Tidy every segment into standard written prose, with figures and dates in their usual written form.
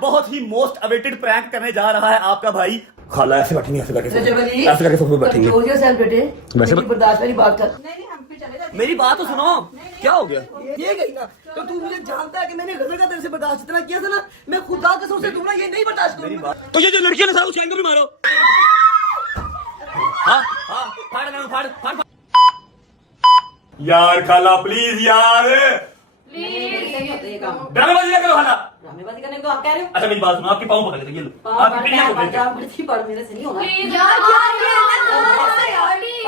बहुत ही most awaited prank करने जा रहा है आपका भाई। खाला ऐसे बैठेंगे, ऐसे करके सोफे पे बैठेंगे। वैसे बर्दाश्त मेरी बात कर। मेरी बात तो सुनो, क्या हो गया? ये गई ना तो तू मुझे जानता है कि मैंने गजल का तेरे से बर्दाश्त इतना किया था ना, मैं खुदा कसम से दूंगा ये नहीं बर्दाश्त करूंगा। तो ये जो लड़कियां ना सारा उसके भी मारो। हाँ हाँ फाड़ यार खाला प्लीज यार, ड्रामेबाजी ना करो खाला। ड्रामेबाजी करने को आप कह रहे हो? अच्छा मेरी बात सुनो, आपकी पाँव पकड़ लेते ये लो, आपकी पिन्नियां पकड़ लेते। मर्जी पड़ मेरे से नहीं होगा।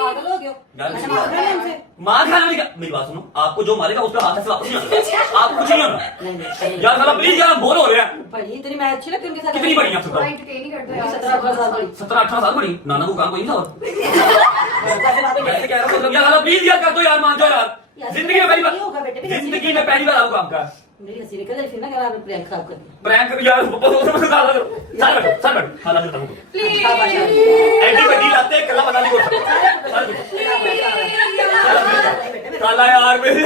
पागल हो गए? मार खाना नहीं, मेरी बात सुनो, आपको जो मारेगा उसका हाथ से वापस नहीं आना, आप कुछ नहीं होना यार खाला प्लीज यार, बोर हो रहे हैं। भाई इतनी मैं अच्छी लगती उनके साथ। कितनी बड़ी आप बताओ? 17-18 साल बड़ी। नाना को काम कोई नहीं था और वैसे कह रहा हूं मतलब यार खाला प्लीज यार कर दो यार, मान जाओ यार। जिंदगी में पहली बार आपको काम का मेरी हंसी निकल जाए फिर ना कह रहा प्रैंक खराब कर दिया। प्रैंक यार सर बैठ खाना देता हूं एंटी बड़ी लाते कला बना ली काला यार मेरी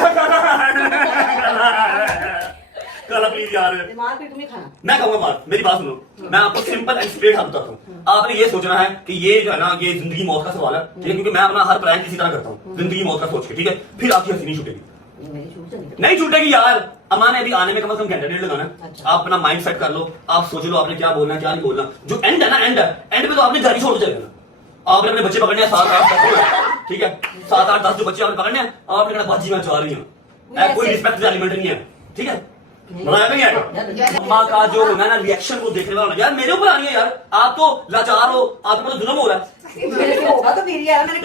काला प्लीज यार, मार पीट नहीं खाना। मैं कहूंगा मार। मेरी बात सुनो, मैं आपको सिंपल एंड स्ट्रेट हाथ बताता हूँ। आपने ये सोचना है कि ये जो है ना ये जिंदगी मौत का सवाल है, ठीक है? क्योंकि मैं अपना हर प्रैंक इसी तरह करता हूँ, जिंदगी मौत का सोच के, ठीक है? फिर आपकी हंसी नहीं छूटेगी, नहीं छूटेगी यार। अम्मा ने अभी आने में कम से कम घंटा डेढ़ लगाना है। आप अपना माइंड सेट कर लो, आप सोच लो आपने क्या बोलना है क्या नहीं बोलना। जो एंड है ना, एंड पे तो आपने घर ही छोड़ चले ना। आपने अपने बच्चे पकड़ने हैं 7-8, ठीक है? 7-8-10 जो बच्चे आपने पकड़ने हैं, आपने कहना बाजी मैं जा रही हूँ, कोई रिस्पेक्ट एलिमेंट नहीं है, ठीक है? मजा नहीं आएगा। अम्मा का जो होना ना रिएक्शन वो देखने वाला यार, मेरे ऊपर आनी है यार। आप तो लाचार हो, आपको तो जुल्म हो रहा है। मेरे से होगा तो फिर यार मैंने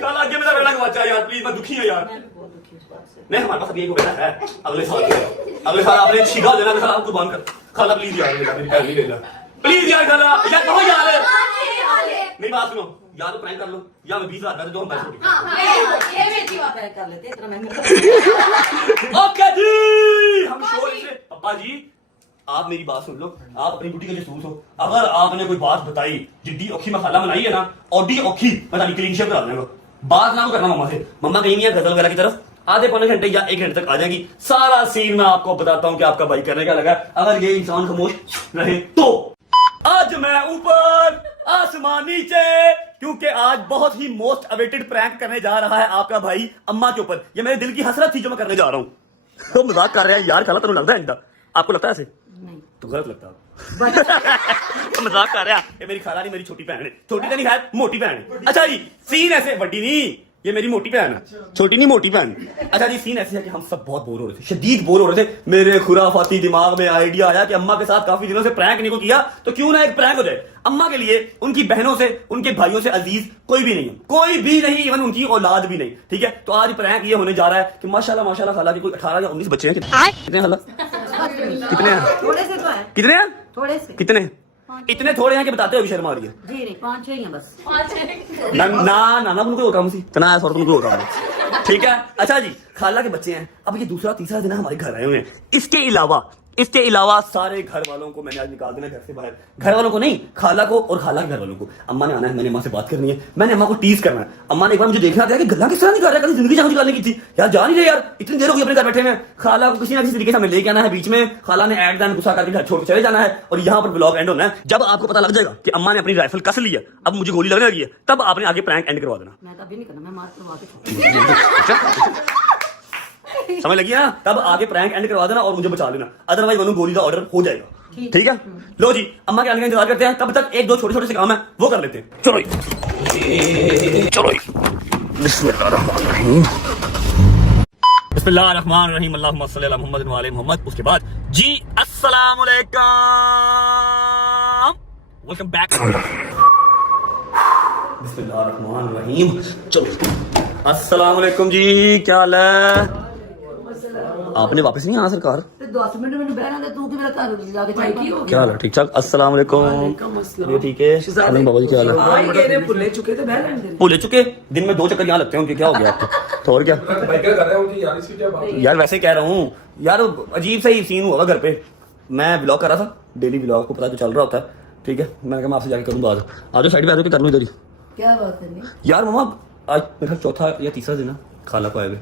चल आगे मेरा बेटा का बच्चा यार, प्लीज मैं दुखी है यार। नहीं हमारे पास अभी एक बेटा है, अगले साल आपने छीगा देना मेरा, आप कुर्बान कर। खाला प्लीज यार, मेरी पैर नहीं लेना प्लीज यार। खाला यार कहो यार, मेरी बात सुनो, या तो प्रैंक कर लो या मैं 20,000 दे दो, हम पैसे कर लेते इतना महंगा। ओके जी, हम शोर से पापा जी आप मेरी बात सुन लो, आप अपनी बुटी का जसूस हो। अगर आपने कोई बात बताई जिद्दी औखी में खाला बनाई है ना, ऑडी औखी मैं ताली क्लीन शेव करा देगा। बात ना करना मम्मा से, मम्मा कहीं नहीं है गजल वगैरह की तरफ, आधे पौने घंटे या 1 घंटे तक आ जाएगी। सारा सीन मैं आपको बताता हूँ कि आपका भाई करने का लगा। अगर ये इंसान खामोश रहे तो आज मैं ऊपर आसमान नीचे, क्योंकि आज बहुत ही मोस्ट अवेटेड प्रैंक करने जा रहा है आपका भाई अम्मा के ऊपर। ये मेरे दिल की हसरत थी जो मैं करने जा रहा हूँ। तो मजाक कर रहे हैं यार, खाला तेन लगता है इनका? आपको लगता है ऐसे? नहीं तो गलत लगता है। मजाक कर रहा है, ये मेरी खाला नहीं, मेरी छोटी बहन है। छोटी तो नहीं है, मोटी बहन है। अच्छा जी सीन ऐसे, बड़ी नहीं, ये मेरी मोटी बहन है, छोटी नहीं मोटी बहन। अच्छा जी सीन ऐसे है कि हम सब बहुत बोर हो रहे थे, शदीद बोर हो रहे थे। मेरे खुराफाती दिमाग में आइडिया आया कि अम्मा के साथ काफी दिनों से प्रैंक नहीं को किया, तो क्यों ना एक प्रैंक हो जाए। अम्मा के लिए उनकी बहनों से, उनके भाइयों से अजीज कोई भी नहीं है, कोई भी नहीं, इवन उनकी औलाद भी नहीं, ठीक है? तो आज प्रैंक ये होने जा रहा है कि माशाल्लाह माशाल्लाह खाला की कोई 18 या 19 बच्चे हैं। कितने खाला? कितने हैं? थोड़े से तो है। कितने हैं? थोड़े से। कितने? इतने थोड़े हैं कि बताते हो शर्म आ रही है। जी नहीं 5-6 ही हैं बस। ना तुमको होगा मुझे इतना है, तुमको होगा, ठीक है? अच्छा जी खाला के बच्चे हैं। अब ये दूसरा तीसरा दिन हमारे घर आए हुए हैं। इसके अलावा सारे घर वालों को मैंने आज निकाल देना घर से बाहर। घर वालों को नहीं, खाला को और खाला के घर वालों को। अम्मा ने आना है, मैंने अम्मा से बात करनी है, मैंने अम्मा को टीज करना है। अम्मा ने एक बार मुझे देखना था कि गल्ला किस तरह नहीं कर रहा है, कभी जिंदगी जहां निकालने की थी यार, जा नहीं रहे यार, इतनी देर हो गई अपने घर बैठे में। खाला को किसी ना किसी तरीके से हमें लेके आना है बीच में। खाला ने एट दैन गुस्सा करके घर छोड़ के चले जाना है और यहाँ पर ब्लॉग एंड होना है। जब आपको पता लग जाएगा कि अम्मा ने अपनी राइफल कस ली है, अब मुझे गोली लगने लगी है, तब आपने आगे प्रैंक एंड करवा देना। मैं तभी नहीं करना, मैं मार करवा के समझ लगी ना? तब आगे प्रैंक एंड करवा देना और मुझे बचा लेना, अदरवाइज मनु गोली का ऑर्डर हो जाएगा, ठीक है? लो जी अम्मा के आने का इंतजार करते हैं, तब तक 1-2 छोटे छोटे से काम है वो कर लेते हैं। चलो बिस्मिल्लाहिर्रहमानिर्रहीम, अल्लाहुम्मा सल्ली अला मुहम्मद व आले मुहम्मद। उसके बाद जी अस्सलाम वालेकुम, वेलकम बैक। बिस्मिल्लाहिर्रहमानिर्रहीम, चलो अस्सलाम वालेकुम जी, क्या हाल है? आपने वापस नहीं आना सरकार? 10 मिनट में बहना दे तू कि मेरा घर जाके चाय की हो। क्या हाल है? ठीक ठाक। अस्सलाम वालेकुम। ये ठीक है आलम बाबा जी, क्या हाल है? भूले चुके थे बहन दे भूले चुके, दिन में 2 चक्कर यहाँ लगते होंगे, क्या हो गया आपको? तो और क्या यार, वैसे कह रहा हूँ यार, अजीब सा ही सीन हुआ घर पे। मैं ब्लॉग कर रहा था, डेली ब्लॉग को पता तो चल रहा होता है, ठीक है? मैंने कहा मैं आपसे जाके करूँगा, आज साइड पे आके कर लूँ इधर ही। क्या बात है यार मम्मा आज मेरा चौथा या तीसरा दिन है खाला को आए हुए,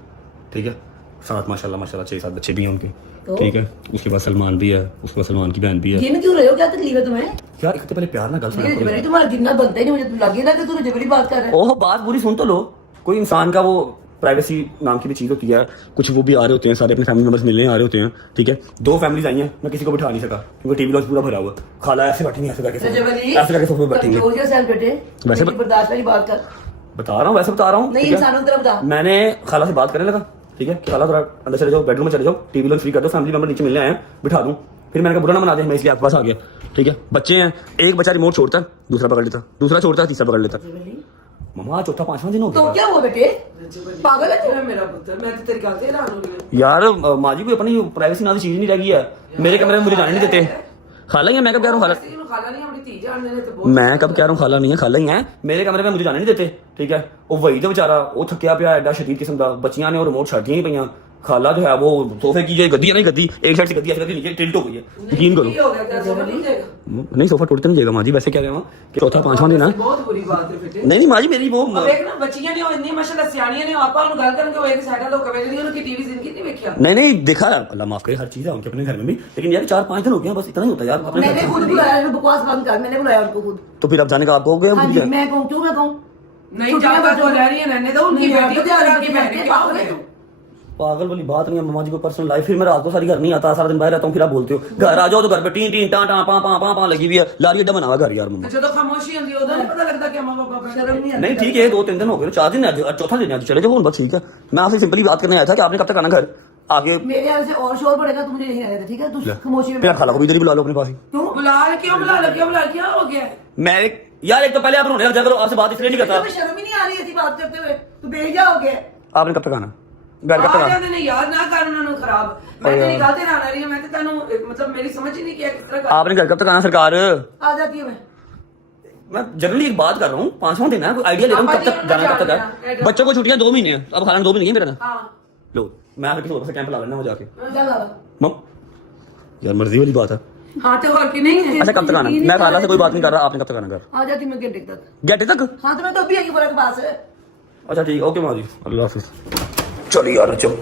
ठीक है? साथ माशाल्लाह माशाल्लाह 6-7 बच्चे भी हैं उनके, तो? ठीक है। उसके बाद सलमान भी है, उसके बाद सलमान की बहन भी है। ये में क्यों रहे हो, क्या तकलीफ है तुम्हें? यार एक तो पहले प्यार ना मुझे जबरी गर्लफ्रेंड, तुम्हारा गिरना बनता ही नहीं, मुझे लगे ना कि तू जबरी बात कर रहा है। ओह बात पूरी सुन तो लो। कोई इंसान का वो प्राइवेसी नाम की भी चीज़ होती है, कुछ वो भी आ रहे होते हैं, सारे अपने फैमिली मेंबर्स मिलने आ रहे होते हैं, ठीक है। 2 फैमिलीज आई हैं, मैं किसी को बिठा नहीं सका क्योंकि टीवी लॉन्च पूरा भरा हुआ। खाला ऐसे बैठेंगे, ऐसे करके जबरी ऐसे करके सोफे पे बैठेंगे। कमजोर जैसा बेटे, वैसे मेरी बर्दाश्त वाली बात कर। बता रहा हूँ, वैसे बता रहा हूँ, नहीं ठीक है? इंसानों की तरह बता। मैंने खाला से बात करने लगा, ठीक है, कि खाला थोड़ा अंदर चले जाओ, बेडरूम में चले जाओ, टीवी लॉन्च फ्री कर दो, फैमिली मेंबर नीचे मिलने आए हैं, बिठा दूं। फिर मैंने कहा बुरा ना बना दे, मैं इसलिए आपके पास आ गया, ठीक है। बच्चे हैं, एक बच्चा रिमोट छोड़ता है, दूसरा पकड़ लेता, दूसरा छोड़ता है, तीसरा पकड़ लेता। मम्मा 4-5वां दिन हो तो गया क्या हुआ बेटे, पागल है तू? मेरा पुत्र, मैं तो तेरी गल से हैरान हो गई। यार। माँ जी कोई अपनी प्राइवेसी नाम की चीज नहीं रह गई है। मेरे कमरे में मुझे जाने नहीं देते। खाला ही है, मैं कब कह रहा हूँ खाला, खाला नहीं अपनी धी जान देने तो मैं कब कह रहा हूँ खाला नहीं है, खाला ही है। मेरे कमरे में मुझे जाने नहीं देते, ठीक है। वो वही तो बेचारा वो थकिया पिया एडा शदीद किस्म का, बच्चियां ने और रिमोट छाटियां ही पईयां। खाला जो है वो सोफे की जो गद्दी है, नहीं गद्दी एक साइड से गद्दी ऐसे करके नीचे टिल्ट हो गई है, यकीन करो। हो गया क्या, सोफा नहीं जाएगा? नहीं सोफा टूटते नहीं जाएगा माँ जी, वैसे कह रहे हो कि 4-5वां दिन है। बहुत बुरी बात है बेटे। नहीं माँ जी मेरी वो अब एक ना बच्चियां ने इतनी माशाल्लाह सियाणियां ने आपा ਨੂੰ ਗੱਲ ਕਰਨ के एक साइड लोग कमेंट नहीं उनकी टीवी जिंदगी नहीं देखा। नहीं देखा, अल्लाह माफ करे, हर चीज है उनके अपने घर में भी, लेकिन यार 4-5 दिन हो गए हैं, बस इतना ही होता है यार अपने घर मैंने में। खुद बुलाया, बकवास बंद कर, मैंने बुलाया उनको खुद। तो फिर अब जाने का आपको हो गया, हाँ भूल जी, गए। मैं कहूँ क्यों, मैं कहूँ नहीं जाता तो रह रही है, रहने दो उनकी बेटी को जरा की बहन क्या हो गए। पागल वाली बात नहीं है मम्मा जी को पर्सनल लाइफ। फिर मैं रात को सारी घर नहीं आता, सारा दिन बाहर रहता हूँ, फिर आप बोलते हो घर आ जाओ तो घर पे टीन टीन टां टां पां पां पां पां लगी हुई है, लारी अड्डा बना हुआ घर यार मम्मा। जो तो खामोशी होती है उधर नहीं पता लगता कि अम्मा पापा शर्म नहीं आती। नहीं ठीक है, 2-3 दिन हो गए, 4 दिन है, आज चौथा दिन है, चले जाओ बस, ठीक है। मैं आपसे सिंपली बात करने आया था कि आपने कब तक आना घर आगे। मेरे यहाँ से और शोर पड़ेगा तो मुझे नहीं आया था, ठीक है। तू खामोशी में फिर खाला को भी इधर ही बुला लो अपने पास ही। क्यों क्यों बुला क्या हो गया। मैं यार एक तो पहले आप रोने लग जाकर आपसे बात इसलिए नहीं करता। तुम्हें शर्म ही नहीं आ रही ऐसी बात करते हुए, तू बेहिया हो गया। आपने कब तक आना घर, कब तक आ आना? जाते ने याद ना कर उन्होंने खराब। मैं तेरी गल ते ना आ रही हूं, मैं तो तनु मतलब मेरी समझ ही नहीं किया किस तरह आपने घर कब तक आना सरकार? आ जाती हूँ मैं जनरली एक बात कर रहा हूँ, 5वां दिन है, कोई आइडिया ले रहा हूँ कब तक जाना, कब तक है। बच्चों को छुट्टियां 2 महीने हैं, अब खाना 2 महीने मेरा ना। हां लो मैं आके किसी और से कैंप ला लेना हो जाके। चल आ। मम यार मर्जी वाली बात है। हां तो और की नहीं है। अच्छा कब तक आना? मैं खाला से कोई बात नहीं कर रहा, आपने कब तक आना घर? आ जाती हूँ मैं घंटे तक। घंटे तक? हाँ तो मैं तो अभी आई हूँ के पास है। अच्छा ठीक, ओके माँ जी, अल्लाह हाफिज। चलो यार चलो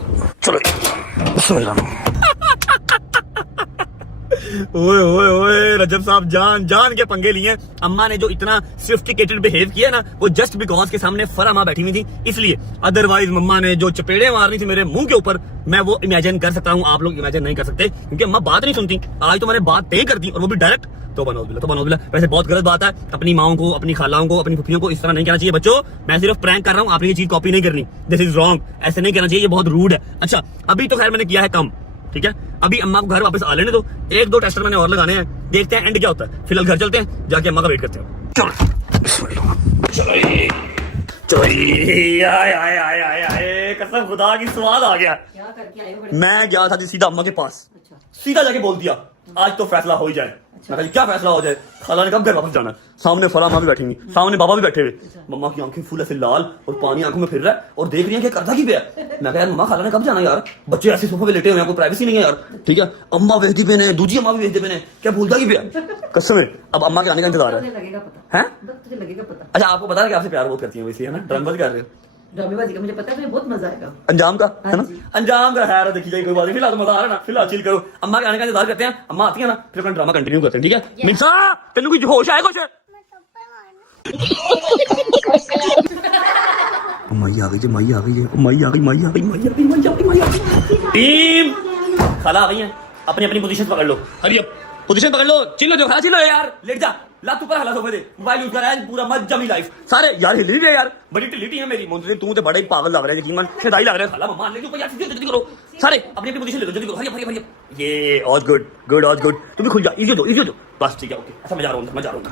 ओए ओए ओए रजब साहब जान के पंगे लिए। अम्मा ने जो इतना सोफिस्टिकेटेड बिहेव किया ना, वो जस्ट बिकॉज के सामने फरा माँ बैठी हुई थी इसलिए। अदरवाइज मम्मा ने जो चपेड़े मारनी थी मेरे मुंह के ऊपर, मैं वो इमेजिन कर सकता हूँ, आप लोग इमेजिन नहीं कर सकते क्योंकि अम्मा बात नहीं सुनती। आज तो मैंने बात तय कर दी और वो भी डायरेक्ट। तो बनौबिल्ला वैसे बहुत गलत बात है, अपनी माओं को, अपनी खालाओं को, अपनी फुफियों को इस तरह नहीं कहना चाहिए। बच्चों मैं सिर्फ प्रैंक कर रहा हूँ, आपने ये चीज कॉपी नहीं करनी, दिस इज रॉन्ग, ऐसे नहीं कहना चाहिए, ये बहुत रूड है। अच्छा अभी तो खैर मैंने किया है कम, ठीक है। अभी अम्मा को घर वापस आ लेने दो, 1-2 टेस्टर मैंने और लगाने हैं, देखते हैं एंड क्या होता है। फिलहाल घर चलते हैं, जाके अम्मा का वेट करते हैं। आए कसम खुदा की स्वाद आ गया। क्या करके आए हो बड़े? मैं गया था जी सीधा अम्मा के पास, अच्छा सीधा जाके बोल दिया आज तो फैसला हो ही जाए। मैं कहा क्या फैसला हो जाए? खाला ने कब घर वापस जाना? सामने फला माँ भी बैठी हुई, सामने बाबा भी बैठे हुए, मम्मा की आंखें फूल ऐसे लाल और पानी आंखों में फिर रहा है और देख रही है कि करता की पे है। मैं कहा यार मम्मा खाला ने कब जाना यार, बच्चे ऐसे सोफे पे लेटे हुए हैं, कोई प्राइवेसी नहीं है यार, ठीक है। अम्मा वेखती पे ने, दूजी अम्मा भी वेखते पे ने, क्या भूलता की पे कसम है। अब अम्मा के आने का इंतजार है। तुझे लगेगा पता हैं? तुझे लगेगा पता। अच्छा आपको पता है कि आपसे प्यार बहुत करती है वैसे, है ना? ड्रामेबाजी कर रहे हो ड्रामेबाजी का मुझे पता है, मुझे बहुत मजा आएगा। अंजाम का, है ना? हाँ जी। अंजाम का है देखी जाए, कोई बात नहीं, फिलहाल तो मजा आ रहा है ना, फिलहाल चिल करो। अम्मा के आने का इंतजार करते हैं, अम्मा आती है ना फिर अपना ड्रामा कंटिन्यू करते हैं, ठीक है। मिर्जा तेनू कुछ होश है कुछ? मई आ गई जी, मई आ गई है, मई आ गई। टीम खाला आ गई है, अपनी अपनी पोजीशन पकड़ लो, हरी अप पोजीशन पकड़ लो, चिल्लो जो खा चिल्लो यार, लेट जा, लात ऊपर हला सोफे दे, मोबाइल यूज कर रहा है पूरा मत जमी लाइफ सारे यार। हिल रही है यार, बड़ी टिलिटी है मेरी मुझे, तू तो बड़ा ही पागल लग रहा है, यकीन मान सदाई लग रहा है। खाला मम्मा ले ऊपर यार, जल्दी करो सारे, अपनी अपनी पोजीशन ले लो, जल्दी करो, हरी अप ये ऑल गुड ऑल गुड। तुम भी खुल जा, इजी दो बस, ठीक है ओके। ऐसा मैं जा रहा हूँ।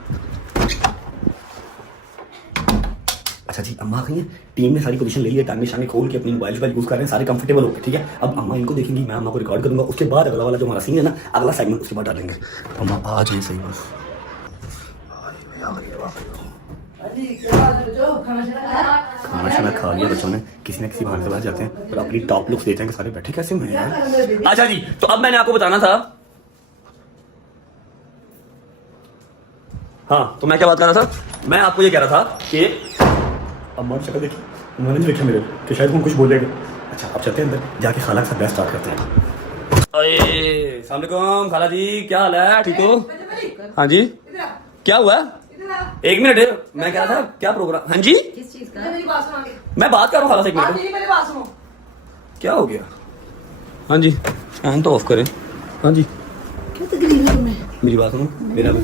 अच्छा जी अम्मा आ गई है, टीम ने सारी पोजीशन ले ली है, टांगे शांगे खोल के अपनी मोबाइल यूज कर रहे हैं, सारे कंफर्टेबल हो गए, ठीक है। अब अम्मा इनको देखेंगी, मैं अम्मा को रिकॉर्ड करूंगा, उसके बाद अगला वाला जो हमारा सीन है ना, अगला सेगमेंट उसके बाद डालेंगे। अम्मा आ जाए सही बस। खाना शाना खा लिया बच्चों ने, किसी न किसी बहाने से बाहर जाते हैं और अपनी टॉप लुक्स देते हैं कि सारे बैठे कैसे हुए हैं। अच्छा जी तो अब मैंने आपको बताना था, हाँ तो मैं क्या बात कर रहा था, मैं आपको ये कह रहा था कि अम्मा की शक्ल देखी, उन्होंने नहीं देखा मेरे कि शायद हम कुछ बोलेंगे, अच्छा अब चलते हैं अंदर, जाके खाला के साथ बैठ स्टार्ट करते हैं। अरे अस्सलाम वालेकुम खाला जी, क्या हाल है, ठीक हो? हाँ जी, क्या हुआ? एक मिनट, मैं कह रहा था क्या प्रोग्राम? हाँ जी, किस चीज का? मेरी बात सुनो आगे। मैं बात कर रहा हूँ खाला से, एक बात मिनट। नहीं, मेरी बात सुनो। क्या हो गया? हाँ जी, फैन तो ऑफ करें। हाँ जी, क्या तकलीफ है तुम्हें? मेरी बात सुनो,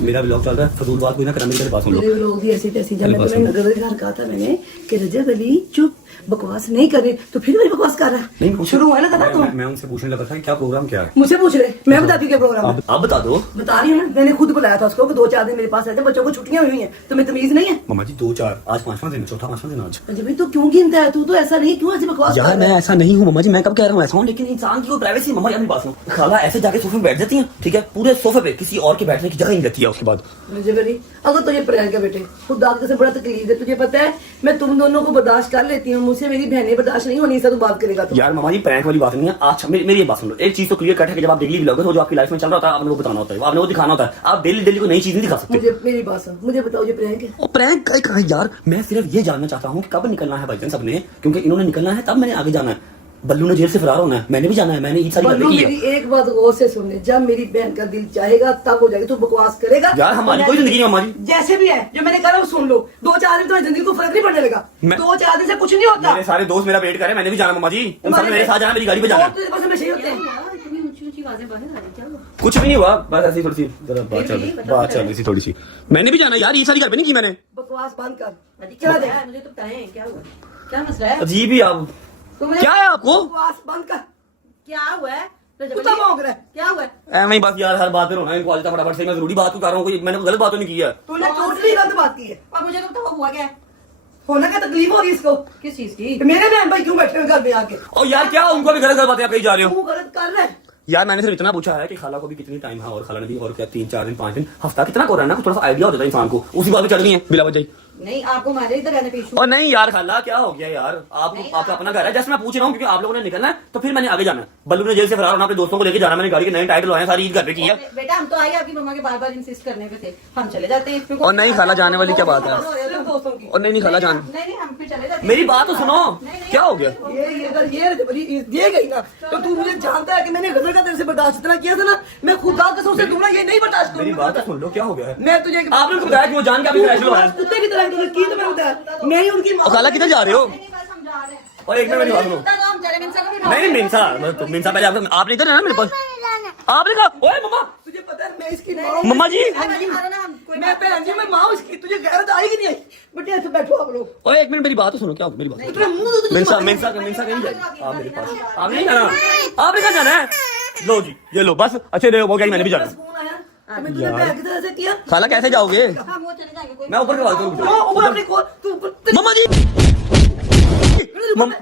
मेरा ब्लॉग चल रहा है, फजूल बात कोई ना करना, मेरी बात सुन लो। मेरे लोग भी ऐसी तैसी, जब मैं बस तुम्हें नगर घर कहा था मैंने कि रजत अली चुप, बकवास नहीं करे, तो फिर मेरी बकवास कर रहा नहीं, है। शुरू हुआ ना था तुम मैं उनसे पूछने लगा था कि क्या प्रोग्राम क्या है। मुझसे पूछ रहे, मैं बताती हूँ क्या प्रोग्राम है। आप बता दो। बता रही हूँ ना, मैंने खुद बुलाया था उसको कि 2-4 दिन मेरे पास रहते, बच्चों को छुट्टियां हुई हैं, तुम्हें तमीज नहीं है? मामा जी 2-4, आज 5वां दिन, चौथा 5वां दिन आज। अजय भाई तू क्यों गिनता है? तू तो ऐसा नहीं, क्यों ऐसी बकवास कर यार रहा मैं है? ऐसा नहीं हूँ मामा जी, मैं कब कह रहा हूँ ऐसा हूँ, लेकिन इंसान की कोई प्राइवेसी। मामा यार मेरी बात सुनो, खाला ऐसे जाके सोफे पे बैठ जाती है, ठीक है, पूरे सोफे पे, किसी और के बैठने की जगह नहीं रहती है उसके बाद। अजय भाई अगर तुझे प्रैंक है बेटे, खुदा से बड़ा तकलीफ है, तुझे पता है मैं तुम दोनों को बर्दाश्त कर लेती हूँ, मुझसे मेरी बहनें बर्दाश्त नहीं होनी, इससे तू बात करेगा तो। यार मामा जी प्रैंक वाली बात नहीं है। अच्छा मेरी बात सुन लो, एक चीज तो क्लियर कट है कि जब आप डेली व्लॉगर हो, जो आपकी लाइफ में चल रहा होता है, आपने वो बताना होता है, आपने वो दिखाना होता है। आप डेली कोई नई चीज नहीं दिखा सकते। मुझे मेरी बात सुन, मुझे बताओ ये प्रैंक है? और प्रैंक का कहा यार, मैं सिर्फ ये जानना चाहता हूँ कि कब निकलना है भाईजान सबने, क्योंकि इन्होंने निकलना है तब मैंने आगे जाना है। बल्लू ने जेल से फरार होना है, मैंने भी जाना है, मैंने ये सारी बल्लू बातें की मेरी है। एक बात गौर से सुन ले, जब मेरी बहन का दिल चाहेगा तब हो जाएगी, तू बकवास करेगा। यार हमारी कोई जिंदगी नहीं हमारी। जैसे भी है, जो मैंने कहा वो सुन लो, 2-4 दिन तुम्हारी जिंदगी को फर्क नहीं पड़ने लगा। मैं- 2-4 दिन से कुछ नहीं होता। मेरे सारे दोस्त मेरा वेट कर रहे हैं, मैंने भी जाना मामा जी, उन सब ने मेरे साथ जाना, मेरी गाड़ी पे जाना है। और तुझे बस हमेशा ही होते हैं। इतनी ऊंची ऊंची आवाजें बाहर आ रही, क्या हुआ? कुछ भी नहीं हुआ, बस ऐसी थोड़ी सी जरा बात चल रही थी थोड़ी सी। मैंने भी जाना यार, ये सारी घर पे नहीं की मैंने। बकवास बंद कर। क्या है? मुझे तो बताएं क्या हुआ, क्या मसला है? अजीब ही आप, तुम्हें क्या है आपको? बकवास बंद कर। क्या हुआ है? कुत्ता भौंक रहा है। क्या हुआ है? ऐਵੇਂ ही बस यार हर बात पे रोना है इनको, आज तक फटाफट से मैं जरूरी बात को कर रहा हूँ, कोई मैंने कोई गलत बात तो नहीं की है। तूने टोटली गलत बात की है। अब मुझे तो बताओ हुआ क्या है? होना क्या तकलीफ हो रही है इसको? किस चीज की? मेरे बहन भाई क्यों बैठे हुए घर में आके? और यार क्या उनको भी गलत गलत बातें आप कही जा रहे हो? तू गलत कर रहा है। यार मैंने सिर्फ इतना पूछा है कि खाला को भी कितनी टाइम है, और खाला ने भी और क्या 3-4 दिन 5 दिन हफ्ता कितना को रहना, थोड़ा सा आइडिया हो जाता है इंसान को। उसी बात पे चढ़ गई है बिला वजह। नहीं, आपको हमारे इधर रहने पे इशू। और नहीं यार खाला क्या हो गया यार, नहीं, आपका अपना घर है, जैसे मैं पूछ रहा हूँ क्योंकि आप लोगों ने निकलना है, तो फिर मैंने आगे जाना है। बल्लू ने जेल से फरार होना, अपने दोस्तों को लेके जाना, मैंने गाड़ी के नए टायर लगाए, सारी ईद घर पे की है। बेटा हम तो आए आपकी मम्मा के बार बार इंसिस्ट करने पे थे, हम चले जाते हैं। और नहीं खाला जाने वाली क्या बात है? सिर्फ दोस्तों की। और नहीं खाला जान, नहीं हम फिर चले जाते हैं। मेरी बात तो सुनो, क्या हो गया? ये गई ना, तो तू मुझे जानता है कि मैंने गजल का तेरे से बर्दाश्त इतना किया था ना, मैं खुदा कसम से दूंगा ये नहीं बर्दाश्त मेरी करूंगा। बात तो सुन लो, क्या हो गया है? मैं तुझे आपने उनको बताया कि वो जान के आपकी फ्लैश लगा है। कुत्ते की तरह तुझे की तो मैंने बताया, मैं ही उनकी और खाला किधर जा रहे हो? नहीं, बस हम जा रहे हैं। और एक मिनट मेरी बात सुनो। तो हम चले, मिनसा को भी नहीं मिनसा पहले आपने इधर ना मेरे पास, आपने कहा ओए मम्मा, तुझे पता है मैं इसकी माँ हूँ। मम्मा जी। मैं बहन जी, मैं माँ हूँ इसकी, तुझे गैरत आएगी नहीं आई? बेटे ऐसे बैठो आप लोग। ओए एक मिनट मेरी बात तो सुनो, क्या हो मेरी बात? तुम्हें मुंह तो तुझे मिनसा कहीं जाएगी आप मेरे पास, आप नहीं जाना, आपने कहा जाना है। लो जी ये लो, बस अच्छे रहे हो गया, मैंने भी जाना। फोन आया तो मैं तुझे बहन की तरह से किया। खाला कैसे जाओगे? हम वो चले जाएंगे, कोई मैं ऊपर करवा दूँ। हाँ, ऊपर अपनी कॉल तू ऊपर- मम्मा जी, मम्मा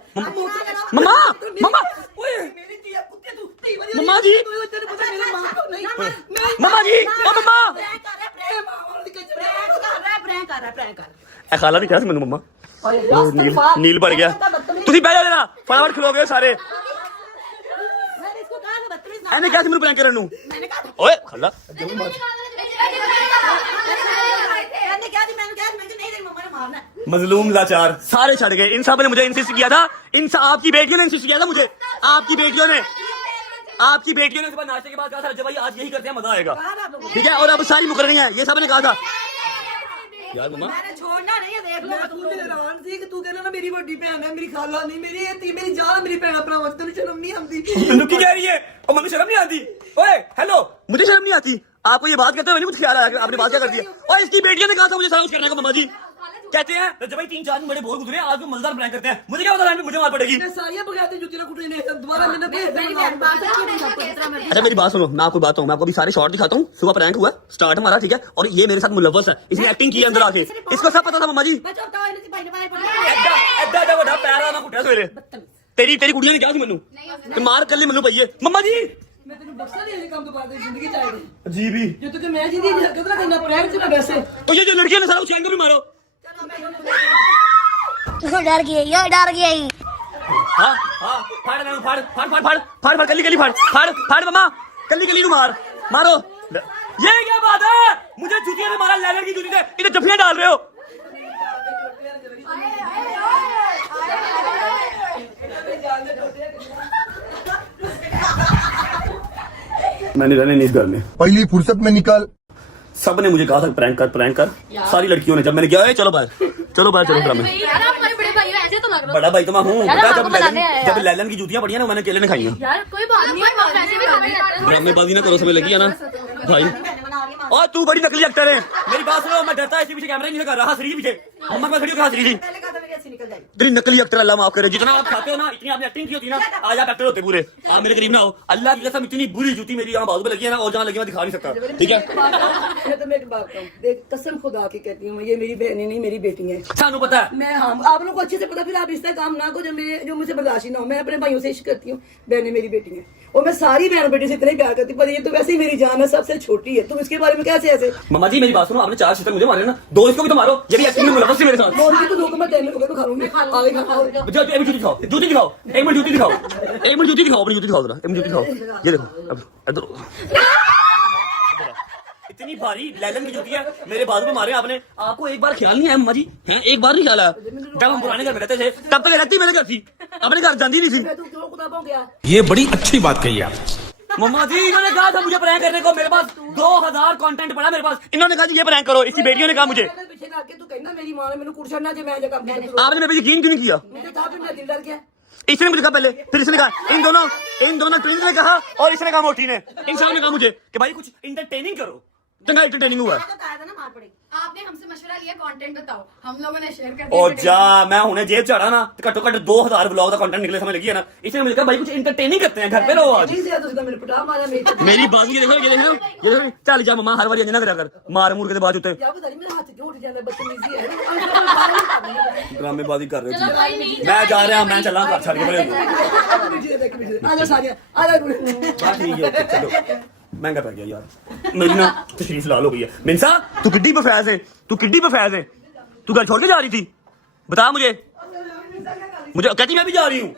मम्मा ओए मेरी जिया कुत्ते तू ती वाली- मम्मा जी। तू तेरे पता मेरे माँ को नहीं मम्मा जी, ओ मम्मा। ए खाला भी क्या मैंने मम्मा, नील पड़ गया। ਤੁਸੀਂ ਬਹਿ ਜਾ ਜਰਾ, ਫਟਾਫਟ ਖਲੋਗੇ ਸਾਰੇ। ਇਹਨੇ ਕਿਹਾ ਸੀ ਮੈਨੂੰ ਪ੍ਰੈਂਕ ਕਰਨ ਨੂੰ। ਓਏ ਖਾਲਾ मजलूम लाचार सारे छड़ गए, इन सब ने मुझे इंसिस्ट किया था, इन आपकी बेटियों ने इंसिस्ट किया था मुझे, आपकी बेटियों ने सुबह नाश्ते के बाद कहा था जब भाई आज यही करते हैं मजा आएगा, ठीक है, और अब सारी मुकर रही है, ये सब ने कहा था। यार मम्मा छोड़ना नहीं है, देख लो मैं तू हैरान थी कि तू कहना ना मेरी बड़ी बहन है, मेरी खाला नहीं, मेरी ये थी, मेरी जान, मेरी बहन अपना वक्त तेन शर्म नहीं आती। तू की कह रही है? और मम्मी शर्म नहीं आती? ओए हेलो, मुझे शर्म नहीं आती, आपको ये बात कहते हुए नहीं कुछ ख्याल आया कि आपने बात क्या कर दिया? और इसकी बेटियों ने कहा था मुझे सारा कुछ करने को। मम्मा जी कहते हैं जब भाई 3-4 दिन बड़े बोर गुजरे, आज भी मजेदार प्लान करते हैं, मुझे क्या पता मुझे मार पड़ेगी। मैं सारियां बगाते जुती ना कुटने ने दोबारा मैंने भेज दिया। अच्छा मेरी बात सुनो, मैं आपको बात हूँ, मैं आपको अभी सारे शॉर्ट दिखाता हूँ। सुबह प्रैंक हुआ, स्टार्ट हमारा, ठीक है, और ये मेरे साथ मुलव्वस है, इसने एक्टिंग की अंदर आके, इसको सब पता था। मम्मा जी एदा बड़ा पैर ना कुटिया सवेरे, तेरी कुड़ियां ने क्या सी मैनू ते मार कल्ले मैनू पईए। मम्मा जी मैं तेरे बख्शा नहीं, ये काम दोबारा तेरी जिंदगी चाहेगी अजीब ही, जो तुझे मैं जिंदगी में हरकत ना करना प्रैंक से मैं वैसे तो ये जो लड़कियां ने सारा कुछ भी मारो। डर गई हाँ फाड़ कल्ली मम्मा, कल्ली नू मारो। ये क्या बात है? मुझे जूतियां ने मारा, लैलर की जूती से इधर जफियां डाल रहे हो। मैंने रहने नहीं इस घर में। पहली फुर्सत में निकल। सब ने मुझे कहा था प्रैंक कर। सारी लड़कियों ने, जब मैंने किया चलो बाहर चलो ड्रामे। यार आप हमारे बड़े भाई हो, ऐसे तो लग रहा बड़ा भाई तो मैं हूँ। यार, पता है, आपको बनाने आया जब लैलन की जूतियां पड़ी है ना, मैंने अकेले ने खाई हैं। यार कोई बात नहीं है, आप ऐसे भी खाने जाते हैं। ड्रामेबाजी ना करो, समय लगी है ना भाई। और तू बड़ी नकली एक्टर है, मेरी बात सुनो। मैं डरता ऐसे पीछे कैमरा ही नहीं कर रहा, हंस रही है पीछे। मम्मा मैं खड़ी होकर हंस रही थी। तेरी नकली एक्टर, अल्लाह माफ करे। जितना आप खाते हो ना, इतनी आपने एक्टिंग की होती ना, आज आप एक्टर होते पूरे। आप मेरे करीब ना हो। अल्लाह की कसम, इतनी बुरी जूती मेरी यहाँ बाजू पे लगी है ना, और जहाँ लगी मैं दिखा नहीं सकता, ठीक है। मैं तुम्हें एक बात कहूँ, देख कसम खुदा की कहती हूँ, ये मेरी बहन नहीं मेरी बेटी है। सानू पता है। मैं हाँ, आप लोगों को अच्छे से पता, फिर आप इस तरह काम ना करो जो मुझे बर्दाश्त ही ना हो। मैं अपने भाइयों से इश्क करती हूँ, बहनें मेरी बेटी है, और मैं सारी बहन बेटी से इतना ही प्यार करती हूँ। पर ये तो वैसे ही मेरी जान है, सबसे छोटी है, तुम इसके बारे में कैसे ऐसे? मम्मा जी मेरी बात सुनो, आपने 4 सिस्टर मुझे मारे ना, 2 इसको भी तो मारो। ये भी एक्टिंग में मुलव्वस थी मेरे साथ। मोदी को दो मैं तेल में खा लूंगी। आगे खा जो एक मिनट जूती दिखाओ, जूती दिखाओ, एक मिनट जूती दिखाओ, एक मिनट जूती दिखाओ, अपनी जूती दिखाओ जरा, एक मिनट जूती दिखाओ। ये देखो, अब इधर इतनी भारी लैलन की जूती है, मेरे बाजू में मारे आपने। आपको एक बार ख्याल नहीं आया मम्मा जी? हैं, एक बार नहीं ख्याल आया? जब हम पुराने घर में रहते थे, तब तक रहती मेरे घर थी, अपने घर जाती नहीं थी। मैं तो क्यों खुदा गया? ये बड़ी अच्छी बात कही आप। मम्मा जी इन्होंने कहा था मुझे प्रैंक करने को, मेरे पास 2000 कंटेंट पड़ा मेरे पास। इन्होंने कहा जी ये प्रैंक करो, इसकी बेटियों ने कहा मुझे। पीछे लाके तू कहना मेरी मां ने मैंने कुर्छड़ना जे मैं जगह अपने आपने मेरे पे यकीन क्यों नहीं किया? मुझे कहा फिर मैं दिल डर गया। इसने मुझे कहा पहले, फिर इसने कहा, इन दोनों ट्विंस ने कहा, और इसने कहा मोटी ने। इन सब ने कहा मुझे कि भाई कुछ इंटरटेनिंग करो। चंगा इंटरटेनिंग हुआ। आपने हमसे मशवरा लिया, कंटेंट बताओ, हम लोगों ने शेयर कर और दिया। जा मैं हुने जेब चढ़ा ना, तो घट्टो घट्ट 2000 ब्लॉग का कंटेंट निकले, समझ लगी है ना। इसने मुझे कहा भाई कुछ इंटरटेनिंग करते हैं, घर पे रहो आज। नहीं से तो मेरे पटा मारा मेरी। मेरी बाजू ये देखो, ये देखो, चल जा मम्मा, हर बार अंजना करा कर, मार मूर के बाद उठे या बता मेरे हाथ क्यों उठ जाता है, बदतमीजी है। ड्रामेबाजी कर रहे चलो हो। भाई नहीं मैं जा रहा मैं चला घर छड़ के बोले। आजा सारिया आजा। बात ठीक है, चलो महंगा पड़ गया यार, मेरी ना तशरीफ लाल हो गई है। मिंसा तू किड्डी पे फैज है, तू घर छोड़ के जा रही थी? बता मुझे कहती मैं भी जा रही हूँ।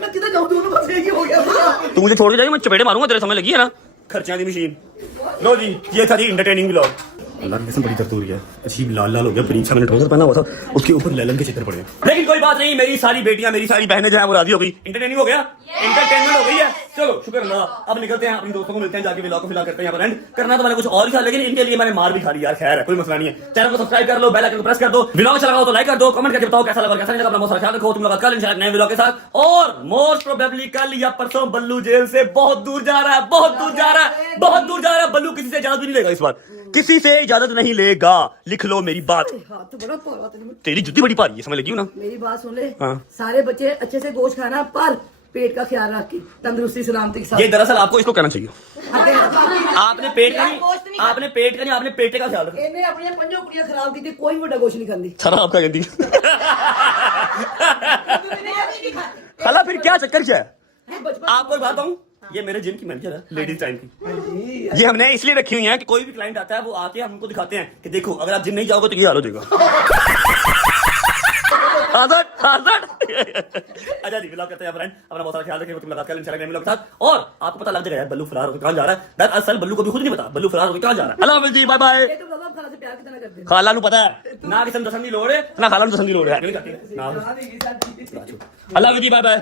मैं किधर जाऊँ, दोनों बस एक ही हो गया। तू मुझे छोड़ के जाएगी, मैं चपेटे मारूंगा तेरे, समझ लगी है ना। खर्चा की मशीन। लो जी ये था जी इंटरटेनिंग ब्लॉग। अल्लाह की कसम बड़ी दर्द हो रही है, अजीब लाल लाल हो गया। परीक्षा मैंने ट्राउजर पहना हुआ था, उसके ऊपर लैलन के चित्र पड़े हैं। लेकिन कोई बात नहीं, मेरी सारी बेटियां, मेरी सारी बहनें जो है वो राजी हो गई। इंटरटेनिंग हो गया, इंटरटेनमेंट हो गई है। चलो शुक्र अल्लाह। अब निकलते हैं, अपने दोस्तों को मिलते हैं, जाके व्लॉग को फिलहाल करते हैं यहाँ पर एंड। करना तो मैंने कुछ और ही था, लेकिन इनके लिए मैंने मार भी खा ली यार। खैर है, कोई मसला नहीं है। चैनल को सब्सक्राइब कर लो, बेल आइकन को प्रेस कर दो, व्लॉग अच्छा लगा तो लाइक कर दो, कमेंट करके बताओ कैसा लगा, कैसा नहीं लगा। अपना बहुत सारा ख्याल रखो। तुम लोग कल इंशाल्लाह नए व्लॉग के साथ, और मोस्ट प्रोबेबली कल या परसों बल्लू जेल से बहुत दूर जा रहा है, बहुत दूर जा रहा है। बल्लू किसी से इजाजत भी नहीं लेगा इस बार, किसी से इजाजत नहीं लेगा। लिख लो मेरी बात। हाथ तो बड़ा पारा तेरी जुत्ती बड़ी भारी है, समझ लगी ना। मेरी बात सुन ले। हाँ। सारे बच्चे अच्छे से गोश्त खाना, पर पेट का ख्याल रख के तंदुरुस्ती सलामती के साथ। ये दरअसल आपको इसको कहना चाहिए। आपने पेट का नहीं, आपने पेटे का ख्याल रखा। इन्हें अपनी पंजो कुड़ियां खराब की थी, कोई बड़ा गोश्त नहीं खाती। सारा आपका कहती खाला फिर क्या चक्कर क्या है? आपको बात बताऊं, ये मेरे जिम की मैनेजर है, लेडीज टाइम की। ये हमने इसलिए रखी हुई है कि कोई भी क्लाइंट आता है, वो आके हमको दिखाते हैं कि देखो अगर आप जिम नहीं जाओगे तो ये हाल हो जाएगा। अच्छा जी व्लॉग करते हैं फ्रेंड, अपना बहुत सारा ख्याल रखिए। मुलाकात करें इंशाल्लाह नए व्लॉग के साथ, और आपको पता लग जाएगा यार बल्लू फरार होकर कहां जा रहा है। दरअसल बल्लू को भी खुद नहीं पता बल्लू फरार होकर कहां जा रहा है। अल्लाह हाफिज़ जी, बाय बाय। ये तो बाबा खाला से प्यार कितना करते हैं। खाला नु पता है ना, किसी दसन की लोड़ है ना, खाला नु दसन की लोड़ है। अल्लाह हाफिज़ जी, बाय बाय।